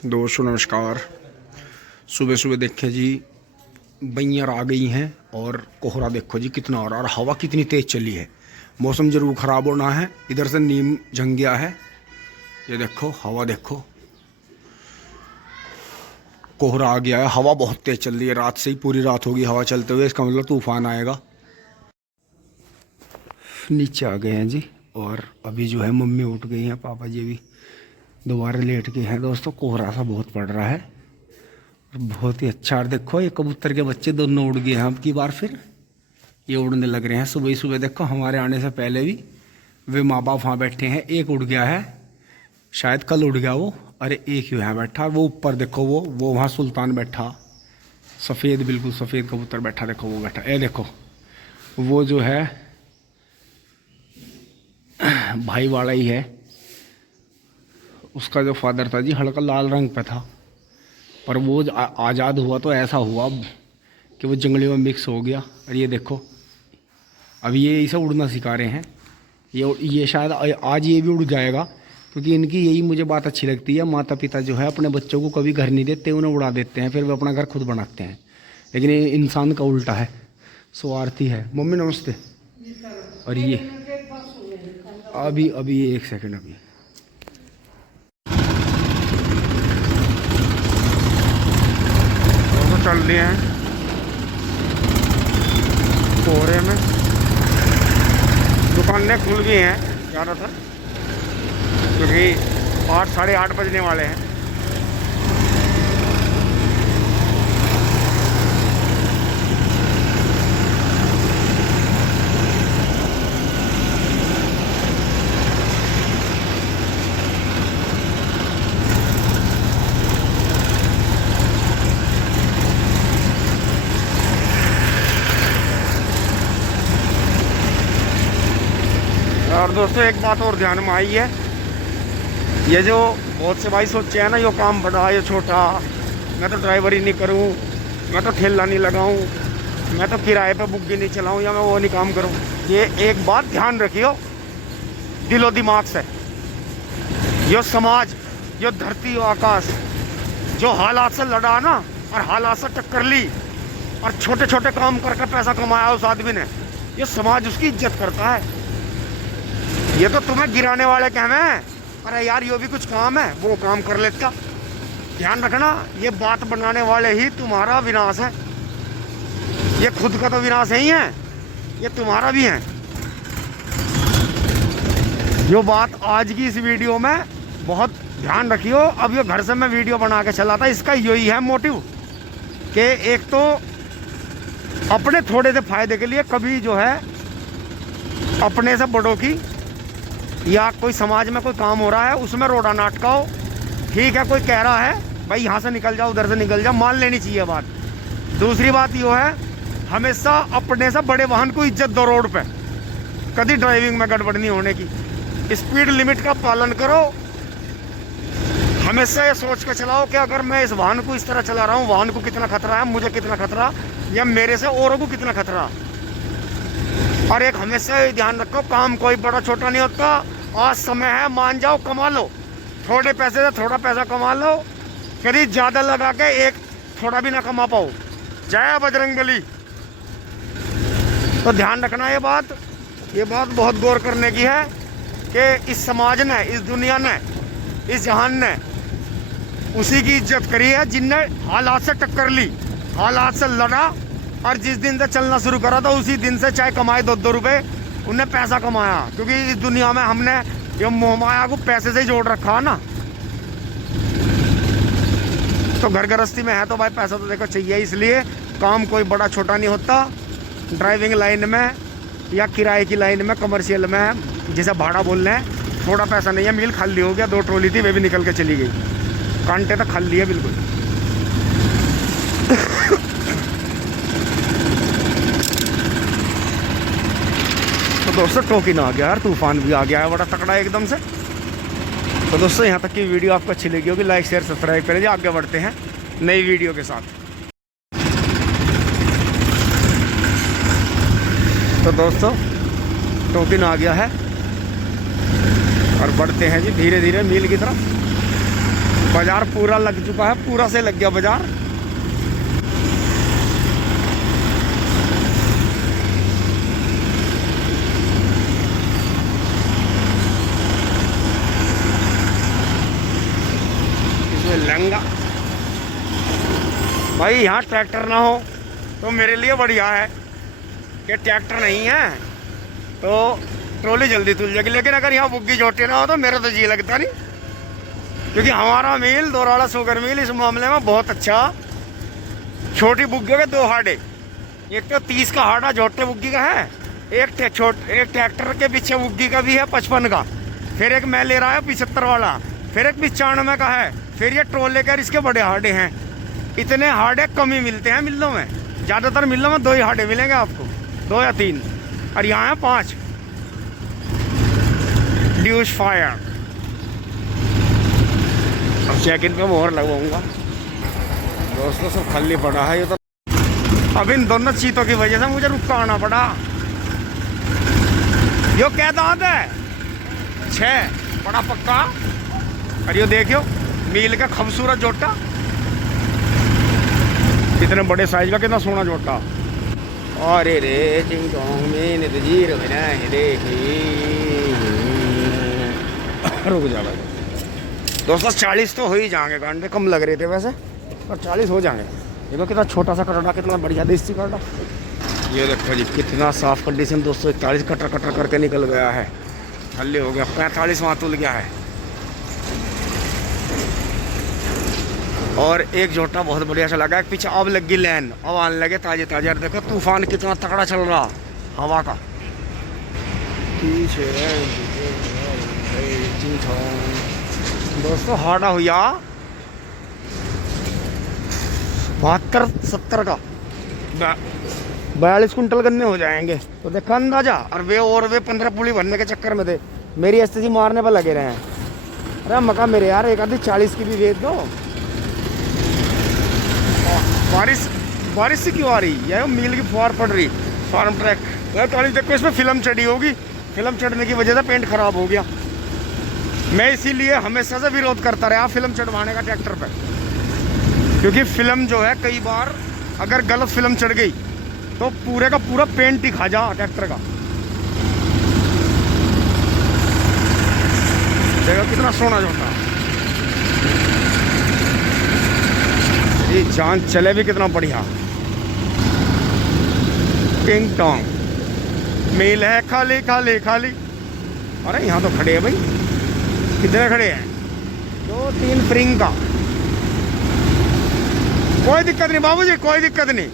दोस्तों नमस्कार। सुबह सुबह देखें जी, बइयार आ गई हैं और कोहरा देखो जी कितना हो रहा है और हवा कितनी तेज़ चली है। मौसम जरूर ख़राब होना है। इधर से नीम जंग गया है। ये देखो हवा देखो, कोहरा आ गया है। हवा बहुत तेज़ चल रही है। रात से ही पूरी रात होगी हवा चलते हुए। इसका मतलब तूफान आएगा। नीचे आ गए हैं जी और अभी जो है मम्मी उठ गई हैं, पापा जी भी दोबारा लेट गए हैं। दोस्तों कोहरा सा बहुत पड़ रहा है और बहुत ही अच्छा। और देखो ये कबूतर के बच्चे दोनों उड़ गए हैं। अब की बार फिर ये उड़ने लग रहे हैं। सुबह ही सुबह देखो, हमारे आने से पहले भी वे माँ बाप वहाँ बैठे हैं। एक उड़ गया है, शायद कल उड़ गया वो। अरे एक ही यहाँ बैठा। वो ऊपर देखो, वो वहाँ सुल्तान बैठा, सफ़ेद, बिल्कुल सफ़ेद कबूतर बैठा। देखो वो बैठा। ये देखो वो जो है भाई वाला ही है। उसका जो फादर था जी हल्का लाल रंग पे था, पर वो आज़ाद हुआ तो ऐसा हुआ कि वो जंगलियों में मिक्स हो गया। और ये देखो अभी ये इसे उड़ना सिखा रहे हैं। ये शायद आज ये भी उड़ जाएगा, क्योंकि इनकी यही मुझे बात अच्छी लगती है। माता पिता जो है अपने बच्चों को कभी घर नहीं देते, उन्हें उड़ा देते हैं, फिर वो अपना घर खुद बनाते हैं। लेकिन ये इंसान का उल्टा है, स्वार्थी है। मम्मी नमस्ते। और ये अभी एक सेकंड, अभी चल रहे हैं कोहरे में। दुकानें खुल गई हैं ज़्यादातर, क्योंकि 8 साढ़े 8 बजने वाले हैं। और दोस्तों एक बात और ध्यान में आई है, ये जो बहुत से भाई सोचे हैं ना, ये काम बड़ा ये छोटा, मैं तो ड्राइवर ही नहीं करूं, मैं तो ठेला नहीं लगाऊं, मैं तो किराए पे बुग्गी नहीं चलाऊं, या मैं वो नहीं काम करूं। ये एक बात ध्यान रखियो दिलो दिमाग से, यो समाज, यो धरती यो आकाश जो हालात से लड़ा ना और हालात से टक्कर ली और छोटे छोटे काम करके पैसा कमाया उस आदमी ने, ये समाज उसकी इज्जत करता है। ये तो तुम्हें गिराने वाले कहवे हैं, अरे यार ये भी कुछ काम है, वो काम कर लेता। ध्यान रखना, ये बात बनाने वाले ही तुम्हारा विनाश है। ये खुद का तो विनाश ही है, ये तुम्हारा भी है। जो बात आज की इस वीडियो में बहुत ध्यान रखियो। अब ये घर से मैं वीडियो बना के चला था, इसका यही है मोटिव कि एक तो अपने थोड़े से फायदे के लिए कभी जो है अपने से बड़ों की, या कोई समाज में कोई काम हो रहा है उसमें रोड़ा नाटकाओ। ठीक है, कोई कह रहा है भाई यहाँ से निकल जाओ, उधर से निकल जाओ, मान लेनी चाहिए बात। दूसरी बात ये है, हमेशा अपने से बड़े वाहन को इज्जत दो रोड पे, कभी ड्राइविंग में गड़बड़ नहीं होने की। स्पीड लिमिट का पालन करो। हमेशा ये सोच के चलाओ कि अगर मैं इस वाहन को इस तरह चला रहा हूँ, वाहन को कितना खतरा है, मुझे कितना खतरा, या मेरे से औरों को कितना खतरा। और एक हमेशा ये ध्यान रखो, काम कोई बड़ा छोटा नहीं होता। आज समय है, मान जाओ, कमा लो, थोड़े पैसे से थोड़ा पैसा कमा लो, कभी ज़्यादा लगा के एक थोड़ा भी ना कमा पाओ। जय बजरंगबली। तो ध्यान रखना ये बात बहुत गौर करने की है कि इस समाज ने, इस दुनिया ने, इस जहान ने उसी की इज्जत करी है जिनने हालात से टक्कर ली, हालात से लड़ा, और जिस दिन से चलना शुरू करा था उसी दिन से चाहे कमाए 2-2 रुपए, उनने पैसा कमाया। क्योंकि इस दुनिया में हमने ये मोहमाया को पैसे से ही जोड़ रखा ना। तो घर गृहस्थी में है तो भाई पैसा तो देखो चाहिए, इसलिए काम कोई बड़ा छोटा नहीं होता। ड्राइविंग लाइन में या किराए की लाइन में, कमर्शियल में, जिसे भाड़ा बोल रहे हैं, थोड़ा पैसा नहीं है। मील खाली हो गया, 2 ट्रॉली थी वे भी निकल के चली गई, कांटे तक खाली है बिल्कुल। तो दोस्तों टोकिन आ गया यार, तूफान भी आ गया है बड़ा तकड़ा एकदम से। तो दोस्तों यहाँ तक की वीडियो आपको अच्छी लगी होगी, लाइक शेयर सब्सक्राइब करें। आगे बढ़ते हैं नई वीडियो के साथ। तो दोस्तों टोकिन आ गया है और बढ़ते हैं जी धीरे धीरे मील की तरफ। बाजार पूरा लग चुका है, पूरा से लग गया बाजार। इसमें लहंगा भाई, यहाँ ट्रैक्टर ना हो तो मेरे लिए बढ़िया है कि ट्रैक्टर नहीं है तो ट्रॉली जल्दी तुल जाएगी। लेकिन अगर यहाँ बुग्गी जोटी ना हो तो मेरा तो जी लगता नहीं, क्योंकि हमारा मिल दोराड़ा शुगर मिल इस मामले में बहुत अच्छा। छोटी बुग्गी के 2 हाड़े, एक तो 30 का हाड़ा जोटे बुग्गी का है, एक ट्रैक्टर के पीछे बुग्गी का भी है 55 का, फिर एक मैं ले रहा है 75 वाला, फिर एक 95 का है, फिर ये ट्रोल लेकर इसके बड़े हाड़े हैं। इतने हाड़े कम ही मिलते हैं मिलों में, ज़्यादातर मिलों में 2 ही हाड़े मिलेंगे आपको, 2 या 3, और यहाँ है 5। Deutsche fire. अब चेक इन पे मोहर लगवाऊंगा दोस्तों, सब खाली पड़ा है ये तो। अब इन दोनों चीतों की वजह से मुझे रुक आना पड़ा। यो क्या दांत है? 6 बड़ा पक्का। और ये देखियो मील का खूबसूरत जोटा, कितने बड़े साइज का, कितना सोना जोटा। अरे रे चिंग चोंग में नजीर बना है रुक जा भाई दोस्तों, 40 तो हो ही जाएंगे। घंटे कम लग रहे थे वैसे, पर 40 हो जाएंगे। देखो कितना छोटा सा कटड़ा, कितना बढ़िया देसी कटड़ा। ये देखो जी कितना साफ कंडीशन दोस्तों, 41 कटर कटर करके निकल गया है, खाली हो गया। 45 वहाँ तुल गया है। और एक जोटा बहुत बढ़िया सा लगा, एक पीछे अब लगी लैन, अब आने लगे ताजे ताजे। देखो तूफान कितना तगड़ा चल रहा हवा का। दोस्तों हाड़ा हुआ 72-70 का, 42 कुंटल गन्ने हो जाएंगे। तो देखा अंदाजा। और वे 15 पुली भरने के चक्कर में थे, मेरी एसटीसी मारने पर लगे रहे हैं। अरे मका मेरे यार, एक आधी 40 की भी भेज दो। बारिश से क्यों आ रही है? मील की फुहार पड़ रही, फार्म ट्रैक। देखो इसमें फिल्म चढ़ी होगी, फिल्म चढ़ने की वजह से पेंट खराब हो गया। मैं इसीलिए हमेशा से विरोध करता रहा फिल्म चढ़वाने का ट्रैक्टर पे, क्योंकि फिल्म जो है कई बार अगर गलत फिल्म चढ़ गई तो पूरे का पूरा पेंट ही खा जा ट्रैक्टर का। देखो कितना सोना जोटा, ये जान चले भी कितना बढ़िया। टिंग टोंग मील है खाली खाली खाली। अरे यहाँ तो खड़े हैं भाई, कितने खड़े हैं? 2-3 फ्रिंग का। कोई दिक्कत नहीं बाबूजी, कोई दिक्कत नहीं।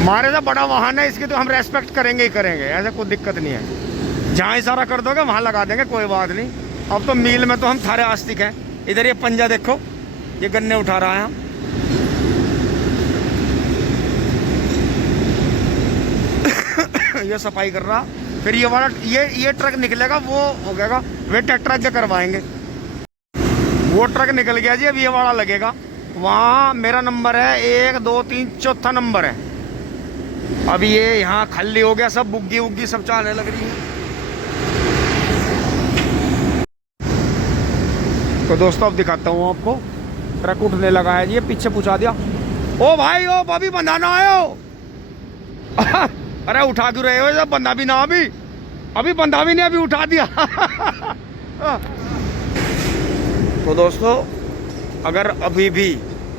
हमारे से बड़ा वाहन है, इसकी तो हम रेस्पेक्ट करेंगे ही करेंगे, ऐसा कोई दिक्कत नहीं है। जहाँ इशारा कर दोगे वहाँ लगा देंगे, कोई बात नहीं। अब तो मील में तो हम थारे आस्तिक हैं। इधर ये पंजा देखो, ये गन्ने उठा रहा है। ये सफाई कर रहा, फिर ये वाला ये ट्रक निकलेगा, वो हो गएगा, वे ट्रैक्टर आगे करवाएंगे। वो ट्रक निकल गया जी, अब ये वाला लगेगा। वहाँ मेरा नंबर है 1 2 3 चौथा नंबर है। अब ये यहाँ खाली हो गया, सब बुग्गी उग्गी सब चाहने लग रही है। तो दोस्तों अब दिखाता हूँ आपको, ट्रक उठने लगा है जी, ये पीछे पूछा दिया। ओ भाई ओ अभी बंधा ना आयो। अरे उठा क्यों रहे हो? जब बंधा भी ना, अभी बंधा भी नहीं, अभी उठा दिया। तो दोस्तों अगर अभी भी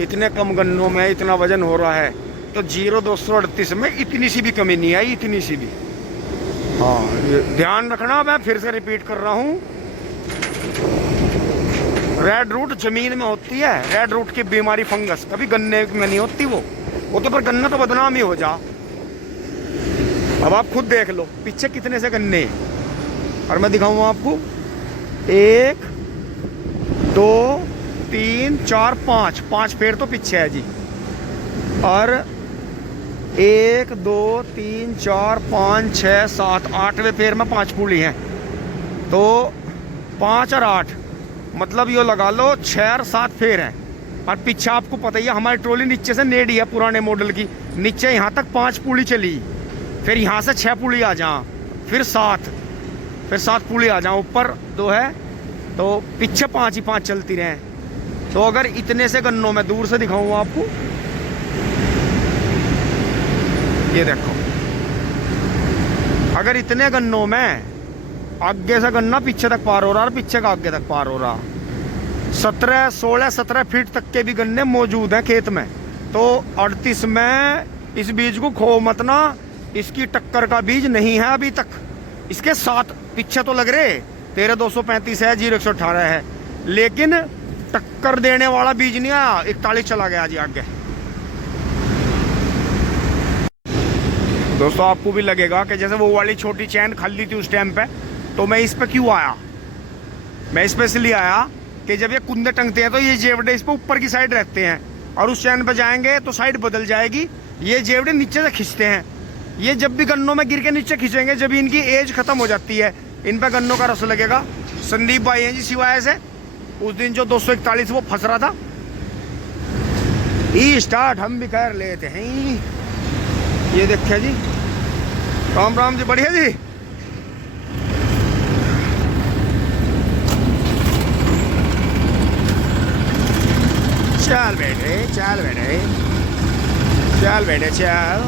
इतने कम गन्नों में इतना वजन हो रहा है तो 0238 में इतनी सी भी कमी नहीं आई, इतनी सी भी। हाँ ध्यान रखना, मैं फिर से रिपीट कर रहा हूँ, रेड रूट जमीन में होती है। रेड रूट की बीमारी फंगस कभी गन्ने में नहीं होती, वो तो पर गन्ना तो बदनाम ही हो जा। अब आप खुद देख लो पीछे कितने से गन्ने, और मैं दिखाऊंगा आपको 1 2 3 4 5 पेड़ तो पीछे है जी। और 1 2 3 4 5 6 7 8वें पेड़ में 5 पूली हैं, तो 5 और 8 मतलब ये लगा लो 6 और 7 फेर हैं। और पीछे आपको पता ही है हमारी ट्रॉली नीचे से नेडी है पुराने मॉडल की, नीचे यहाँ तक 5 पुली चली, फिर यहाँ से 6 पुली आ जाओ, फिर 7 पुली आ जाओ, ऊपर 2 है तो पीछे 5 ही 5 चलती रहे। तो अगर इतने से गन्नों में दूर से दिखाऊं आपको, ये देखो, अगर इतने गन्नों में आगे से गन्ना पीछे तक पार हो रहा और पीछे का आगे तक पार हो रहा, 17, 16, 17 फीट तक के भी गन्ने मौजूद हैं खेत में। तो 38 में इस बीज को खो मत ना, इसकी टक्कर का बीज नहीं है अभी तक। इसके 7 पीछे तो लग रहे, 13,235 है, 0,118 है, लेकिन टक्कर देने वाला बीज नहीं आया। 41 चला गया जी आगे। दोस्तों आपको भी लगेगा कि जैसे वो वाली छोटी चैन खाली थी उस टाइम पे, तो मैं इस पे क्यों आया? मैं इस पे इसलिए आया कि जब ये कुंदे टंगते हैं तो ये जेवड़े इस पे ऊपर की साइड रहते हैं, और उस चैन पे जाएंगे तो साइड बदल जाएगी। ये जेवड़े नीचे से खींचते हैं, ये जब भी गन्नों में गिर के नीचे खींचेंगे, जब इनकी एज खत्म हो जाती है, इन पे गन्नों का रस लगेगा। संदीप भाई हैं जी सिवाय से, उस दिन जो 241 वो फंस रहा था, ई स्टार्ट हम भी कर लेते हैं। ये देखिए जी, राम राम जी, बढ़िया जी। चल बेटे, चल बेटे, चल बेटे, चल।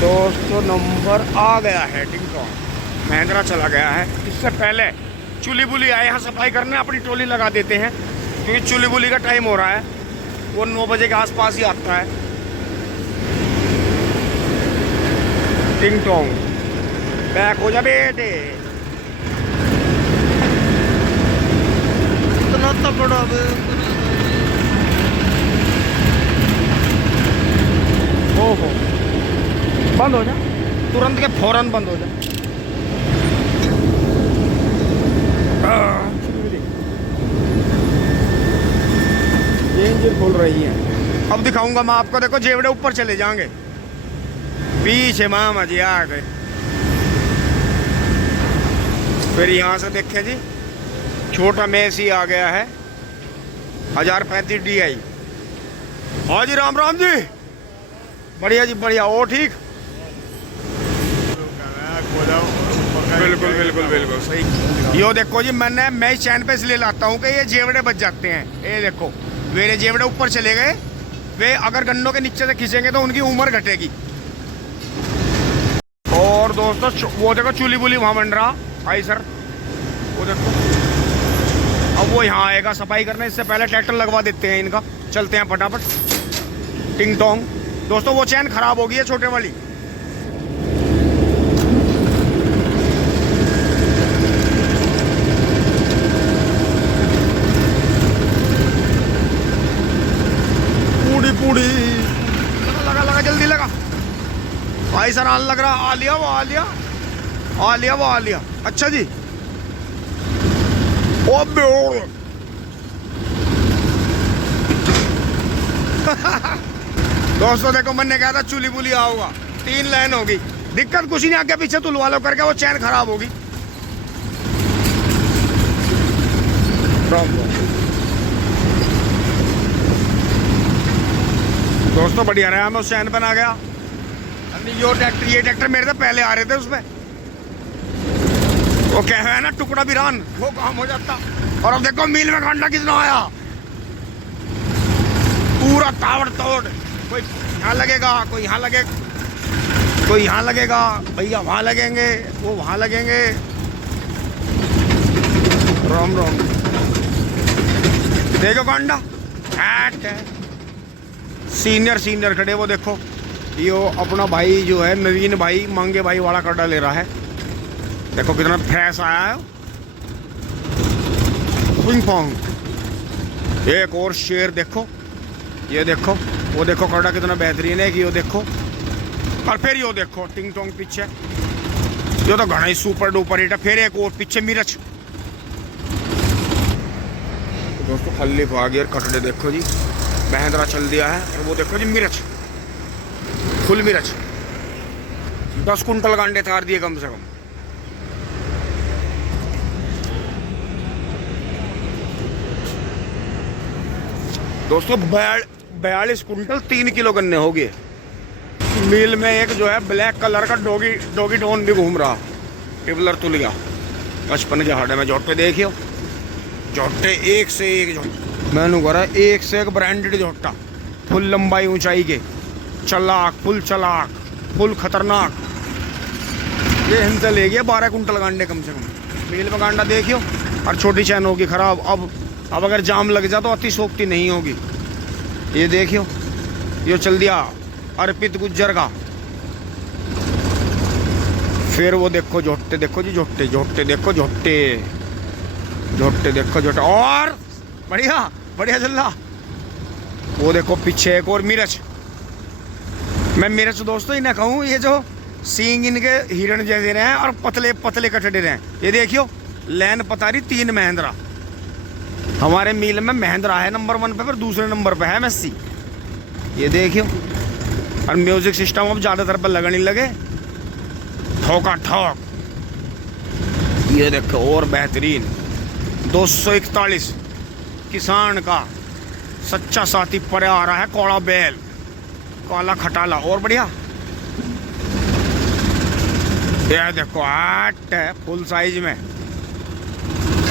दोस्तों नंबर आ गया है टिंगटोंग, महिंद्रा चला गया है। इससे पहले चूली बुली आए यहाँ सफाई करने, अपनी टोली लगा देते हैं, क्योंकि चूली बुली का टाइम हो रहा है। वो 9 बजे के आसपास ही आता है। टिंगटोंग बैक हो जा बेटे, इतना तगड़ा ओहो, बंद हो जा तुरंत के फौरन बंद हो जा। ये इंजन खोल रही है। अब दिखाऊंगा मैं आपको, देखो जेवड़े ऊपर चले जाएंगे, पीछे मामा जी आ गए। फिर यहाँ से देखें जी, छोटा मैस ही आ गया है, 1035 DI। हाँ जी, राम राम जी, बढ़िया जी बढ़िया। ओ ठीक, बिल्कुल बिल्कुल बिल्कुल सही। यो देखो जी, मैं इस चैन पे इसलिए लाता हूँ कि ये जेवड़े बच जाते हैं। ये देखो मेरे जेवड़े ऊपर चले गए, वे अगर गन्नों के नीचे से खींचेंगे तो उनकी उम्र घटेगी। और दोस्तों वो देखो चूली बुली वहां बन रहा। हाई सर, वो देखो, अब वो यहाँ आएगा सफाई करने, इससे पहले ट्रैक्टर लगवा देते हैं इनका। चलते हैं फटाफट। टिंगटोंग दोस्तों, वो चैन खराब हो गई है छोटे वाली। पूड़ी लगा लगा, जल्दी लगा भाई सर। आन लग रहा, आ लिया वो, आ लिया, आ लिया वो, आ लिया। अच्छा जी, ओ दोस्तों देखो, मैंने कहा था चूली बुली आओगा, 3 लाइन होगी। दिक्कत कुछ नहीं, आगे पीछे तुलवा लो करके वो चैन खराब होगी। दोस्तों बढ़िया रहा, मैं उस चैन पर आ गया। ये ट्रैक्टर मेरे से पहले आ रहे थे उसमें, वो क्या है ना, टुकड़ा बिरान, वो काम हो जाता। और अब देखो मील में कांटा कितना आया, पूरा तावड़ तोड़। कोई यहाँ लगेगा, कोई यहाँ लगेगा, कोई यहाँ लगेगा, भैया वहाँ लगेंगे, वो वहाँ लगेंगे। राम राम, देखो कांडा सीनियर खड़े, वो देखो यो अपना भाई जो है नवीन भाई, मांगे भाई वाला कड़ा ले रहा है। देखो कितना फ्रेश आया है। पिंग पोंग एक और शेर देखो, ये देखो, वो देखो कड़ा कितना बेहतरीन है कि यो देखो। और फिर यो देखो टिंगटोंग पीछे, यो तो घना ही सुपर डुपर हिट है। फिर एक और पीछे मिर्च। तो दोस्तों खल्ली भागी और कटड़े देखो जी, महिंद्रा चल दिया है। और वो देखो जी मिर्च, फुल मिर्च, 10 कुंटल गांडे थार दिए कम से कम। दोस्तों 42 कुंटल 3 किलो गन्ने हो गए। मील में एक जो है ब्लैक कलर का डॉगी डॉन भी घूम रहा। टिबलर तुल गया 55 के हाड़े में। जोटे देखियो, जोटे एक से एक जोटे मैंने करा, एक से एक ब्रांडेड जोटा, फुल लंबाई ऊंचाई के, चलाक, फुल खतरनाक। ये हिंसा ले गया 12 कुंटल गांडे कम से कम। मील में गांडा देखियो, और छोटी चैन होगी खराब। अब अगर जाम लग जा तो अतिशोक्ति नहीं होगी। ये देखियो, ये चल दिया अर्पित गुज्जर का। फिर वो देखो जोटे, देखो जी जोटे, जोटे देखो, जोटे देखो, जोटे और बढ़िया चल रहा। वो देखो पीछे एक और मिर्च। मैं मिर्च दोस्तों इन्हें कहूँ, ये जो सींग इनके हिरण जैसे रहे और पतले पतले कटड़े रहे। ये देखियो लैन पतारी 3 महिंद्रा। हमारे मील में महिंद्रा है नंबर 1 पे, पर दूसरे नंबर पे है मेस्सी। ये देखियो, और म्यूजिक सिस्टम अब ज़्यादातर पर लगने लगे, ठोका ठोक। ये देखो और बेहतरीन 241 किसान का सच्चा साथी परे आ रहा है, कोड़ा बैल, काला खटाला और बढ़िया। ये देखो 8 है फुल साइज में।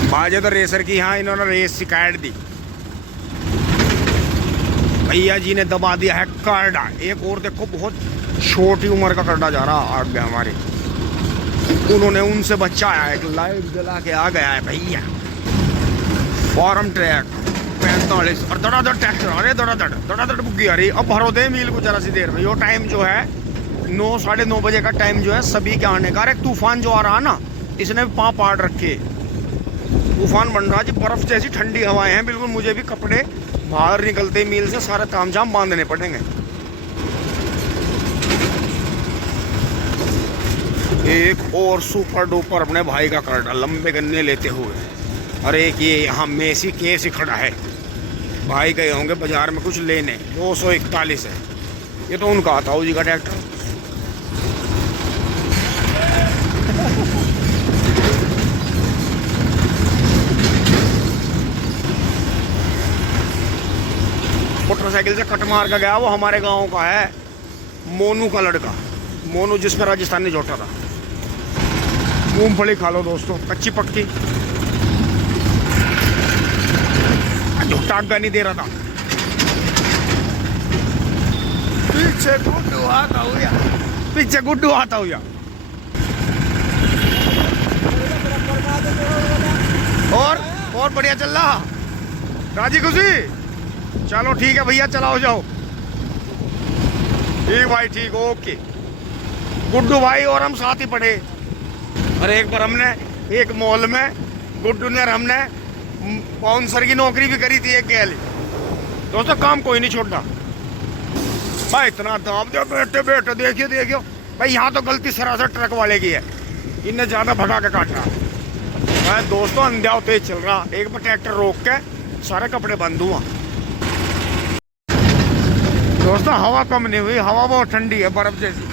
बाजे तो रेसर की, यहाँ इन्होंने रेस शिकायत दी। भैया जी ने दबा दिया है कार्डा। एक और देखो बहुत छोटी उम्र का कार्डा जा रहा आग गया हमारे, उन्होंने उनसे बचाया, एक लाइट जला के आ गया है भैया। फॉर्म ट्रैक 45 और दड़ादड़ ट्रैक्टर, अरे दड़ादड़ बुग्गी आ रही। अब भरो दे मील को जरा सी देर में। यो टाइम जो है 9 साढ़े 9 बजे का टाइम जो है सभी के आने का। एक तूफान जो आ रहा ना, इसने भी पाँव पाड़ रखे। तूफान बन रहा जी, बर्फ जैसी ठंडी हवाएं हैं बिल्कुल। मुझे भी कपड़े बाहर निकलते मील से सारे तामझाम बांधने पड़ेंगे। एक और सुपर डुपर अपने भाई का कार्डा लंबे गन्ने लेते हुए, और एक ये यहाँ मेसी केस ही खड़ा है। भाई गए होंगे बाजार में कुछ लेने। 241 है ये तो उनका आता जी का ट्रैक्टर। मोटरसाइकिल से कट मार का गया, वो हमारे गांव का है, मोनू का लड़का। मोनू जिसमें राजस्थानी जोटा था। मूंगफली खा लो दोस्तों, कच्ची पक्की। झुट्टा नहीं दे रहा था। पीछे गुड्डू आता हुआ, पीछे गुड्डू आता हुआ। और बढ़िया चल रहा, राजी खुशी। चलो ठीक है भैया, चलाओ जाओ। ठीक भाई, ठीक, ओके। गुड्डू भाई और हम साथ ही पढ़े। और एक बार हमने एक मॉल में गुड्डू ने और हमने बाउंसर की नौकरी भी करी थी एक गैली। दोस्तों काम कोई नहीं छोड़ना भाई, इतना दाब दो बैठे बैठे। देखियो देखियो भाई, यहाँ तो गलती सरासर ट्रक वाले की है, इनने ज्यादा भगा के काटा। मैं दोस्तों अंधा तेज चल रहा, एक बार ट्रैक्टर रोक के सारे कपड़े बंद हुआ। दोस्तों हवा कम नहीं हुई, हवा बहुत ठंडी है, बर्फ जैसी।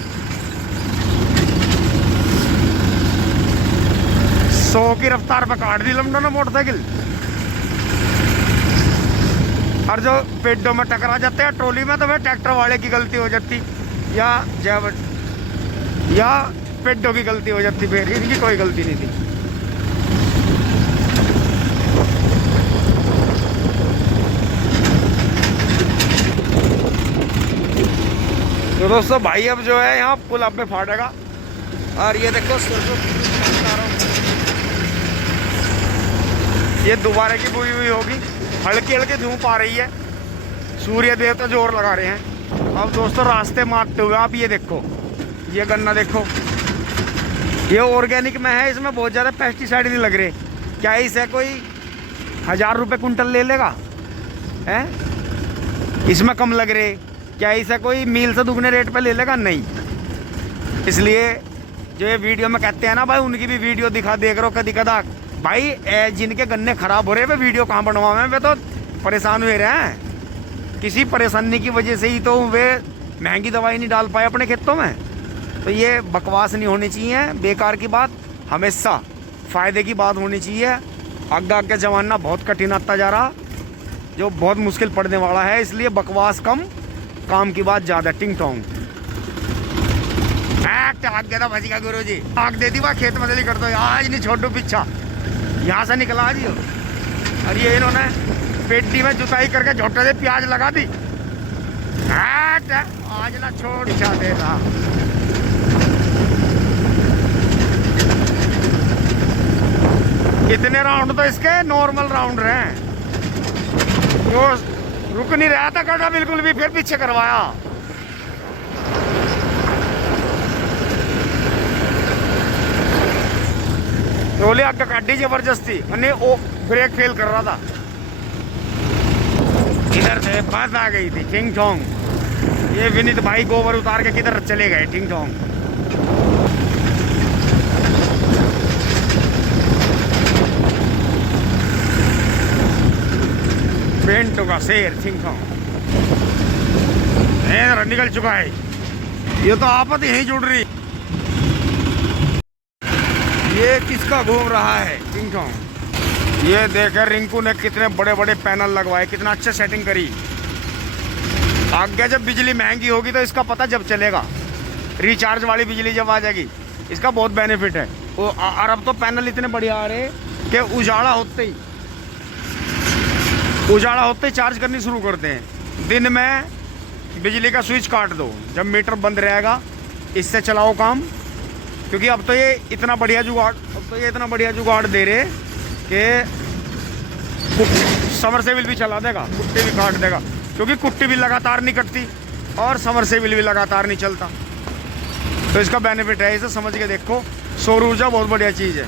100 की रफ्तार पर काट दी लमडो ने मोटरसाइकिल। और जो पेड्डों में टकरा जाते हैं ट्रोली में, तो वह ट्रैक्टर वाले की गलती हो जाती या पेड्डों की गलती हो जाती, फिर इनकी कोई गलती नहीं थी। तो दोस्तों भाई अब जो है यहाँ पुल अब में फाटेगा। और ये देखो ये दोबारा की बुई हुई होगी, हल्की हल्की धूप आ रही है, सूर्य देवता जोर लगा रहे हैं। अब दोस्तों रास्ते मारते हुए आप ये देखो, ये गन्ना देखो, ये ऑर्गेनिक में है, इसमें बहुत ज़्यादा पेस्टिसाइड नहीं लग रहे। क्या इसे कोई 1000 रुपये कुंटल ले लेगा है? इसमें कम लग रहे। क्या इसे कोई मील से दुगने रेट पे ले लेगा? नहीं। इसलिए जो ये वीडियो में कहते हैं ना भाई, उनकी भी वीडियो दिखा देख रहे हो कदी कदा भाई। जिनके गन्ने खराब हो रहे हैं वे वीडियो कहाँ बनवावे, वे तो परेशान हुए रहे हैं। किसी परेशानी की वजह से ही तो वे महंगी दवाई नहीं डाल पाए अपने खेतों में। तो ये बकवास नहीं होनी चाहिए, बेकार की बात, हमेशा फ़ायदे की बात होनी चाहिए। आगे आगे जमाना बहुत कठिन आता जा रहा, जो बहुत मुश्किल पड़ने वाला है। इसलिए बकवास कम, काम की बात ज़्यादा, टिंग टोंग। आग गया था भाजी का गुरु जी, आग दे दी वह खेत मजली कर दो आज नहीं छोड़ो पीछा, यहाँ से निकला जी। और ये इन्होंने पेटी में जुताई करके झोटा से प्याज लगा दी। आज ना छोड़ पीछा दे रहा। इतने राउंड तो इसके नॉर्मल राउंड रहे, तो रुक नहीं रहा था गड्ढा बिल्कुल भी, फिर पीछे करवाया। रोले आग काटी जबरदस्ती, वो ब्रेक फेल कर रहा था। इधर से बस आ गई थी टिंग टोंग। ये विनीत भाई गोबर उतार के किधर चले गए टिंग टोंग। पेंटो का शेर टिंग टोंग निकल चुका है। ये तो आपत यहीं जुड़ रही। ये किसका घूम रहा है टिंग टोंग। ये देखे रिंकू ने कितने बड़े बड़े पैनल लगवाए, कितना अच्छा सेटिंग करी। आगे जब बिजली महंगी होगी तो इसका पता जब चलेगा, रिचार्ज वाली बिजली जब आ जाएगी, इसका बहुत बेनिफिट है। और अब तो पैनल इतने बढ़िया आ रहे कि उजाला होते ही चार्ज करनी शुरू करते हैं। दिन में बिजली का स्विच काट दो, जब मीटर बंद रहेगा इससे चलाओ काम। क्योंकि अब तो ये इतना बढ़िया जुगाड़ दे रहे कि समरसेबिल भी चला देगा, कुट्टी भी काट देगा। क्योंकि कुट्टी भी लगातार नहीं कटती और समरसेबिल भी लगातार नहीं चलता, तो इसका बेनिफिट है। इसे समझ के देखो, सौर ऊर्जा बहुत बढ़िया चीज़ है।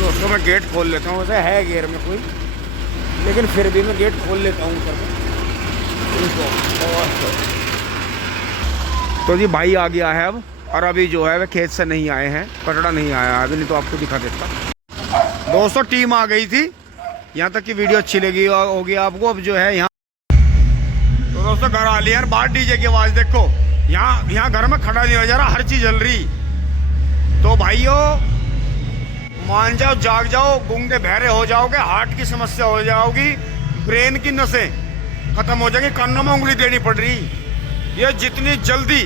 दोस्तों मैं गेट खोल लेता हूँ, वैसे है गियर में कोई, लेकिन फिर भी मैं गेट खोल लेता हूँ करके। तो जी भाई आ गया है अब, और अभी जो है वह खेत से नहीं आए हैं, कटड़ा नहीं आया अभी, नहीं तो आपको दिखा देता। दोस्तों टीम आ गई थी, यहाँ तक की वीडियो अच्छी लगी होगी आपको। अब जो है यहाँ तो दोस्तों घर आ लिया यार, बाहर डीजे की आवाज़ देखो। यहाँ घर में खड़ा नहीं हो जा रहा, हर चीज़ जल रही। तो भाइयों मान जाओ, जाग जाओ, गूंगे बहरे हो जाओगे, हार्ट की समस्या हो जाओगी, ब्रेन की नसें खत्म हो जाएगी, कानों में उंगली देनी पड़ रही। ये जितनी जल्दी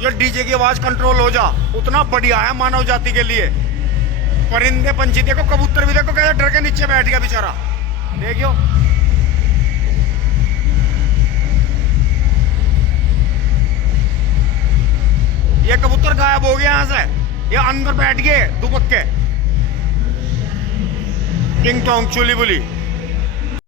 ये डीजे की आवाज कंट्रोल हो जा उतना बढ़िया है मानव जाति के लिए। परिंदे पंछी देखो, कबूतर भी देखो कैसे डर के नीचे बैठ गया बेचारा, देखियो। ये कबूतर गायब हो गया यहाँ से, ये अंदर बैठ गए दुबक के टिंग टोंग चुली बुली।